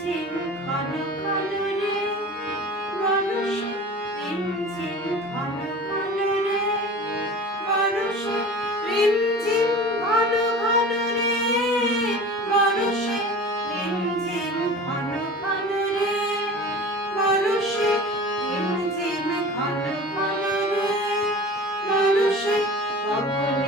ঝিম ঘন ঘন রে বরষে রিমঝিম ঘন ঘন রে বরষে রিমঝিম ঘন ঘন রে বরষে রিমঝিম ঘন ঘন রে বরষে রিমঝিম ঘন ঘন রে বরষে গগনে